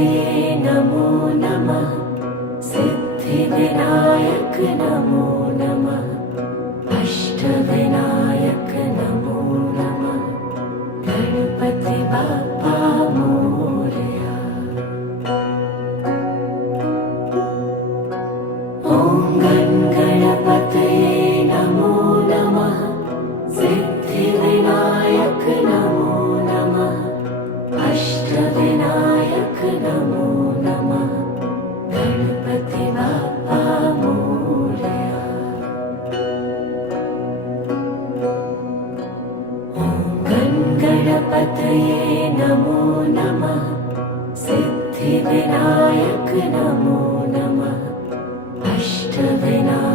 गणपतये नमो नमः। सिद्धिविनायक नमो नमः। अष्टविनायक नमो नमः। गणपति बाप्पा मोरया। ॐ गणपतये नमो नमः। सिद्धिविनायक नमो नमः। अष्टविनायक नमो नमः। गणपति बाप्पा मोरया। ॐ गणपतये नमो नमः। सिद्धिविनायक नमो नमः। अष्टविनायक